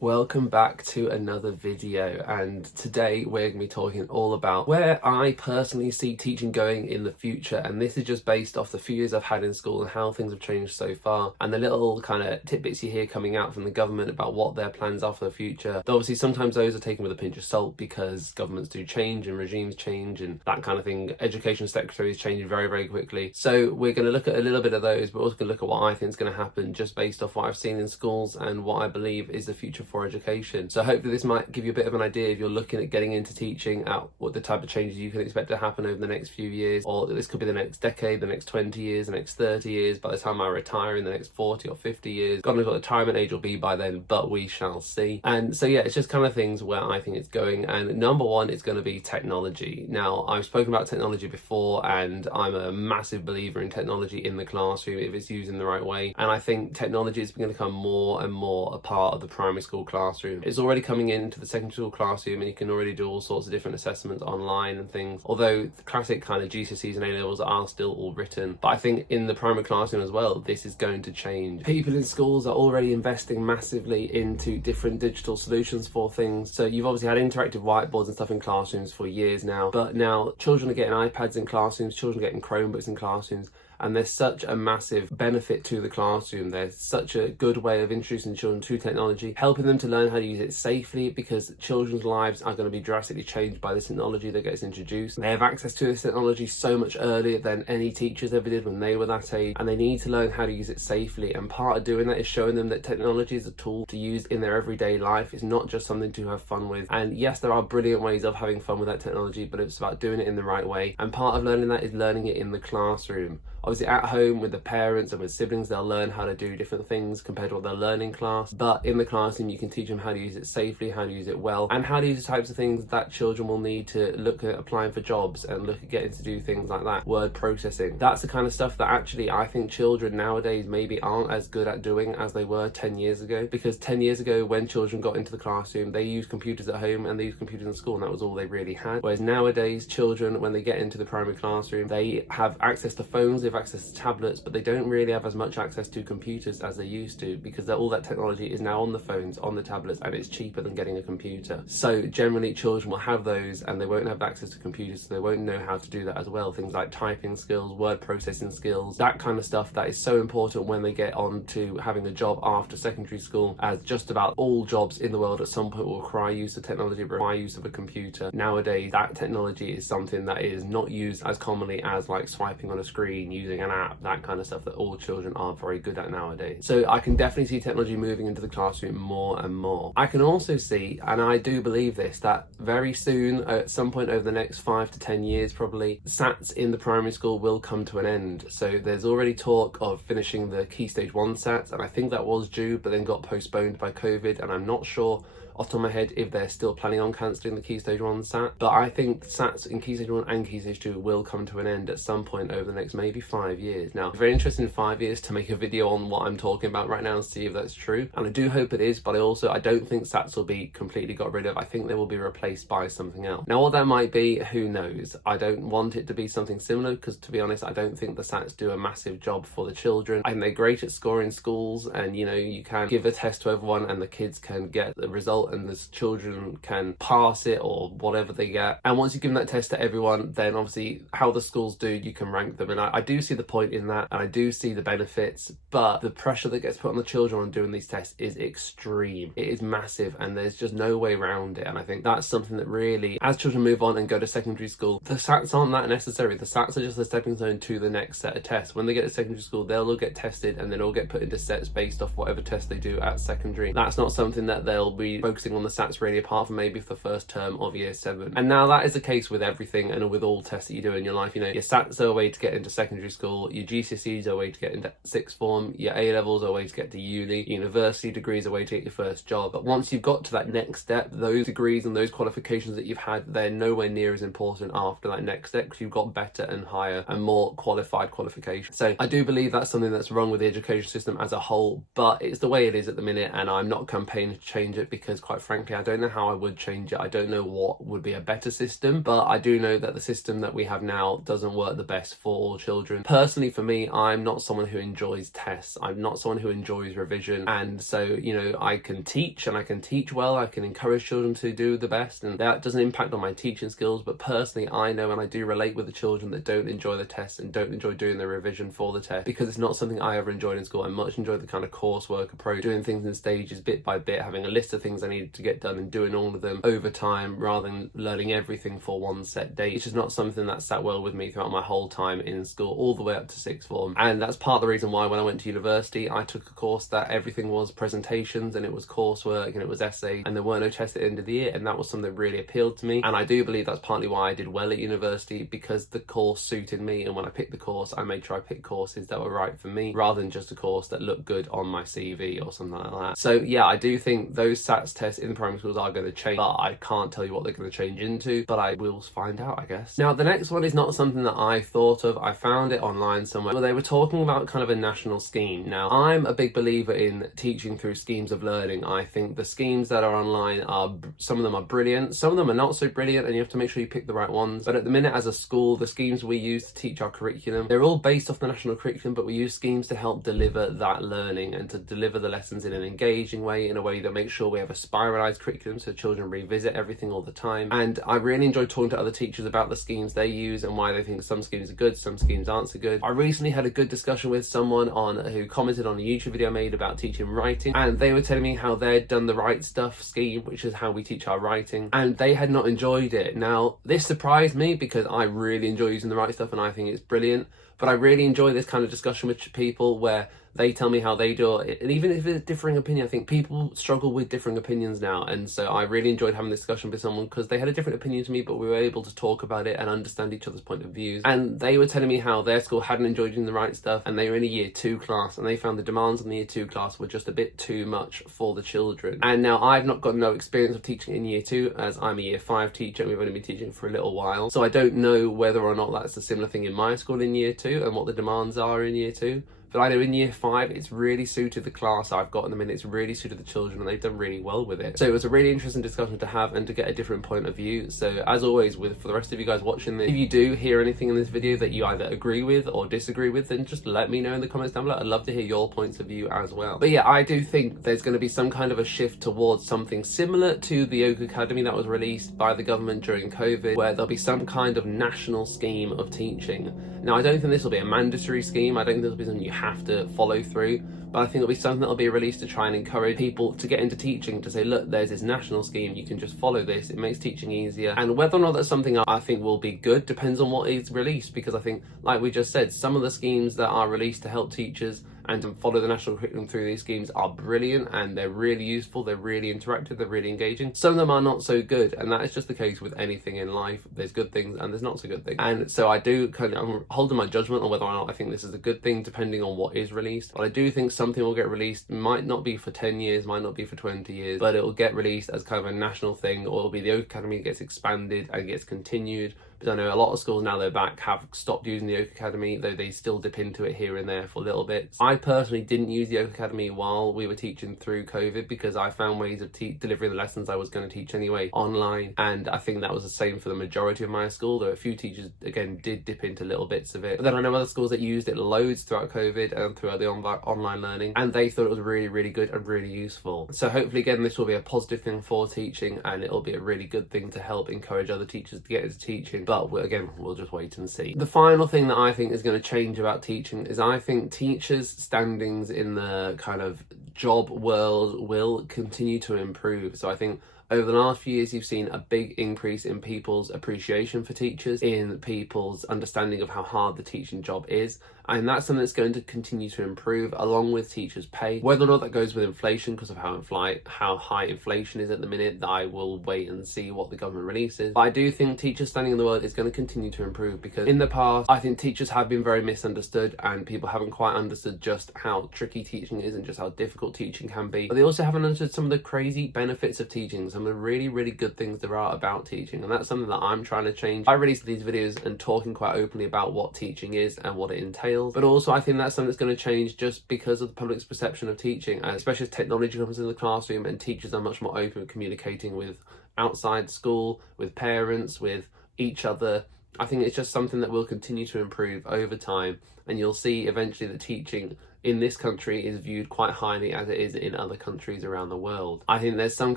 Welcome back to another video, and today we're going to be talking all about where I personally see teaching going in the future, and this is just based off the few years I've had in school and how things have changed so far, and the little kind of tidbits you hear coming out from the government about what their plans are for the future. Though obviously sometimes those are taken with a pinch of salt because governments do change and regimes change and that kind of thing. Education secretaries change very, very quickly. So we're going to look at a little bit of those, but also going to look at what I think is going to happen just based off what I've seen in schools and what I believe is the future for education. So hopefully this might give you a bit of an idea if you're looking at getting into teaching, at what the type of changes you can expect to happen over the next few years, or this could be the next decade, the next 20 years, the next 30 years, by the time I retire in the next 40 or 50 years. God knows what the retirement age will be by then, but we shall see. And so yeah, it's just kind of things where I think it's going. And number one is going to be technology. Now, I've spoken about technology before, and I'm a massive believer in technology in the classroom if it's used in the right way. And I think technology is going to become more and more a part of the primary school classroom. It's already coming into the secondary school classroom, and you can already do all sorts of different assessments online and things. Although the classic kind of GCSEs and A-levels are still all written. But I think in the primary classroom as well, this is going to change. People in schools are already investing massively into different digital solutions for things. So you've obviously had interactive whiteboards and stuff in classrooms for years now, but now children are getting iPads in classrooms, children are getting Chromebooks in classrooms. And there's such a massive benefit to the classroom. There's such a good way of introducing children to technology, helping them to learn how to use it safely, because children's lives are going to be drastically changed by this technology that gets introduced. They have access to this technology so much earlier than any teachers ever did when they were that age, and they need to learn how to use it safely. And part of doing that is showing them that technology is a tool to use in their everyday life. It's not just something to have fun with. And yes, there are brilliant ways of having fun with that technology, but it's about doing it in the right way. And part of learning that is learning it in the classroom. Obviously at home with the parents and with siblings, they'll learn how to do different things compared to what they'll learn in class. But in the classroom, you can teach them how to use it safely, how to use it well, and how to use the types of things that children will need to look at applying for jobs and look at getting to do things like that. Word processing. That's the kind of stuff that actually I think children nowadays maybe aren't as good at doing as they were 10 years ago. Because 10 years ago, when children got into the classroom, they used computers at home and they used computers in school, and that was all they really had. Whereas nowadays, children, when they get into the primary classroom, they have access to phones, they have access to tablets, but they don't really have as much access to computers as they used to, because all that technology is now on the phones, on the tablets, and it's cheaper than getting a computer. So generally children will have those and they won't have access to computers, so they won't know how to do that as well. Things like typing skills, word processing skills, that kind of stuff that is so important when they get on to having a job after secondary school, as just about all jobs in the world at some point will require use of technology, require use of a computer. Nowadays, that technology is something that is not used as commonly as like swiping on a screen, using an app, that kind of stuff that all children are very good at nowadays. So I can definitely see technology moving into the classroom more and more. I can also see, and I do believe this, that very soon, at some point over the next 5 to 10 years probably, SATs in the primary school will come to an end. So there's already talk of finishing the Key Stage 1 SATs, and I think that was due but then got postponed by COVID, and I'm not sure off the top of my head if they're still planning on cancelling the Key Stage 1 SAT. But I think SATs in Key Stage 1 and Key Stage 2 will come to an end at some point over the next maybe 5 years. Now, it's very interesting in 5 years to make a video on what I'm talking about right now and see if that's true. And I do hope it is, but I don't think SATs will be completely got rid of. I think they will be replaced by something else. Now, what that might be, who knows? I don't want it to be something similar, because to be honest, I don't think the SATs do a massive job for the children. I think they're great at scoring schools, and you can give a test to everyone and the kids can get the result and the children can pass it or whatever they get. And once you give that test to everyone, then obviously how the schools do, you can rank them. And I do see the point in that, and I do see the benefits, but the pressure that gets put on the children on doing these tests is extreme. It is massive, and there's just no way around it. And I think that's something that really, as children move on and go to secondary school, the SATs aren't that necessary. The SATs are just a stepping stone to the next set of tests. When they get to secondary school, they'll all get tested and then all get put into sets based off whatever test they do at secondary. That's not something that they'll be focusing on the SATs really, apart from maybe for the first term of year 7. And now that is the case with everything and with all tests that you do in your life. Your SATs are a way to get into secondary school, your GCSEs are a way to get into sixth form, your A-levels are a way to get to uni, university degrees are a way to get your first job. But once you've got to that next step, those degrees and those qualifications that you've had, they're nowhere near as important after that next step, because you've got better and higher and more qualified qualifications. So I do believe that's something that's wrong with the education system as a whole, but it's the way it is at the minute, and I'm not campaigning to change it, because quite frankly I don't know how I would change it. I don't know what would be a better system, but I do know that the system that we have now doesn't work the best for all children. children. Personally, for me, I'm not someone who enjoys tests. I'm not someone who enjoys revision. And so, you know, I can teach and I can teach well. I can encourage children to do the best, and that doesn't impact on my teaching skills. But personally, I know and I do relate with the children that don't enjoy the tests and don't enjoy doing the revision for the test, because it's not something I ever enjoyed in school. I much enjoyed the kind of coursework approach, doing things in stages, bit by bit, having a list of things I needed to get done and doing all of them over time rather than learning everything for one set date. It's just not something that sat well with me throughout my whole time in school, all the way up to sixth form. And that's part of the reason why when I went to university, I took a course that everything was presentations and it was coursework and it was essays, and there were no tests at the end of the year, and that was something that really appealed to me. And I do believe that's partly why I did well at university, because the course suited me, and when I picked the course, I made sure I picked courses that were right for me rather than just a course that looked good on my CV or something like that. So yeah, I do think those SATs tests in primary schools are going to change, but I can't tell you what they're going to change into, but I will find out, I guess. Now, the next one is not something that I thought of. I found it online somewhere where they were talking about kind of a national scheme. Now, I'm a big believer in teaching through schemes of learning. I think the schemes that are online are, some of them are brilliant, some of them are not so brilliant, and you have to make sure you pick the right ones. But at the minute, as a school, the schemes we use to teach our curriculum, they're all based off the national curriculum, but we use schemes to help deliver that learning and to deliver the lessons in an engaging way, in a way that makes sure we have a spiralized curriculum so children revisit everything all the time. And I really enjoy talking to other teachers about the schemes they use and why they think some schemes are good, some schemes aren't so good. I recently had a good discussion with someone who commented on a YouTube video I made about teaching writing, and they were telling me how they'd done the Right Stuff scheme, which is how we teach our writing, and they had not enjoyed it. Now, this surprised me because I really enjoy using the Right Stuff and I think it's brilliant, but I really enjoy this kind of discussion with people where they tell me how they do it, and even if it's a differing opinion, I think people struggle with differing opinions now, and so I really enjoyed having this discussion with someone because they had a different opinion to me, but we were able to talk about it and understand each other's point of views. And they were telling me how their school hadn't enjoyed doing the Right Stuff, and they were in a year 2 class, and they found the demands on the year 2 class were just a bit too much for the children. And now I've not got no experience of teaching in year 2, as I'm a year 5 teacher and we've only been teaching for a little while, so I don't know whether or not that's a similar thing in my school in year 2 and what the demands are in year 2. But I know in year 5, it's really suited the class I've got in the minute, it's really suited the children, and they've done really well with it. So it was a really interesting discussion to have and to get a different point of view. So as always, for the rest of you guys watching this, if you do hear anything in this video that you either agree with or disagree with, then just let me know in the comments down below. I'd love to hear your points of view as well. But yeah, I do think there's going to be some kind of a shift towards something similar to the Oak Academy that was released by the government during COVID, where there'll be some kind of national scheme of teaching. Now, I don't think this will be a mandatory scheme. I don't think this will be something you have to follow through, but I think it'll be something that'll be released to try and encourage people to get into teaching, to say, look, there's this national scheme, you can just follow this, it makes teaching easier. And whether or not that's something I think will be good depends on what is released, because I think, like we just said, some of the schemes that are released to help teachers and to follow the national curriculum through these schemes are brilliant, and they're really useful, they're really interactive, they're really engaging. Some of them are not so good, and that is just the case with anything in life. There's good things and there's not so good things. And so I'm holding my judgment on whether or not I think this is a good thing depending on what is released. But I do think something will get released, might not be for 10 years, might not be for 20 years, but it will get released as kind of a national thing, or it'll be the Oak Academy gets expanded and gets continued. Because I know a lot of schools now they're back have stopped using the Oak Academy, though they still dip into it here and there for little bits. I personally didn't use the Oak Academy while we were teaching through COVID, because I found ways of delivering the lessons I was going to teach anyway online, and I think that was the same for the majority of my school, though a few teachers again did dip into little bits of it. But then I know other schools that used it loads throughout COVID and throughout the online learning, and they thought it was really, really good and really useful. So hopefully again this will be a positive thing for teaching, and it'll be a really good thing to help encourage other teachers to get into teaching. But again, we'll just wait and see. The final thing that I think is going to change about teaching is I think teachers' standings in the kind of job world will continue to improve. So I think over the last few years, you've seen a big increase in people's appreciation for teachers, in people's understanding of how hard the teaching job is. And that's something that's going to continue to improve, along with teachers' pay. Whether or not that goes with inflation, because of how high inflation is at the minute, I will wait and see what the government releases. But I do think teachers' standing in the world is going to continue to improve, because in the past, I think teachers have been very misunderstood, and people haven't quite understood just how tricky teaching is and just how difficult teaching can be. But they also haven't understood some of the crazy benefits of teaching, some of the really, really good things there are about teaching. And that's something that I'm trying to change. I released these videos and talking quite openly about what teaching is and what it entails. But also I think that's something that's going to change just because of the public's perception of teaching, and especially as technology comes into the classroom and teachers are much more open with communicating with outside school, with parents, with each other, I think it's just something that will continue to improve over time, and you'll see eventually that teaching in this country is viewed quite highly as it is in other countries around the world. I think there's some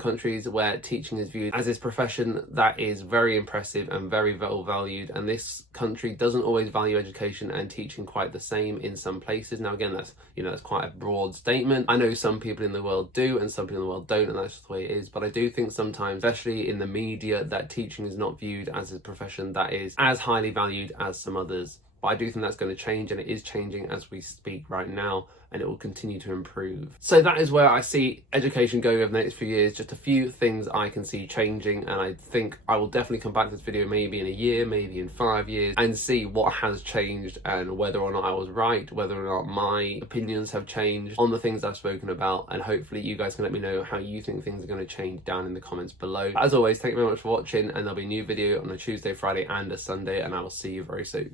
countries where teaching is viewed as this profession that is very impressive and very well valued, and this country doesn't always value education and teaching quite the same in some places. Now again, that's quite a broad statement. I know some people in the world do and some people in the world don't, and that's just the way it is. But I do think sometimes, especially in the media, that teaching is not viewed as a profession that is as highly valued as some others. But I do think that's going to change, and it is changing as we speak right now, and it will continue to improve. So that is where I see education going over the next few years. Just a few things I can see changing, and I think I will definitely come back to this video maybe in a year, maybe in 5 years, and see what has changed and whether or not I was right, whether or not my opinions have changed on the things I've spoken about, and hopefully you guys can let me know how you think things are going to change down in the comments below. As always, thank you very much for watching, and there'll be a new video on a Tuesday, Friday and a Sunday, and I will see you very soon.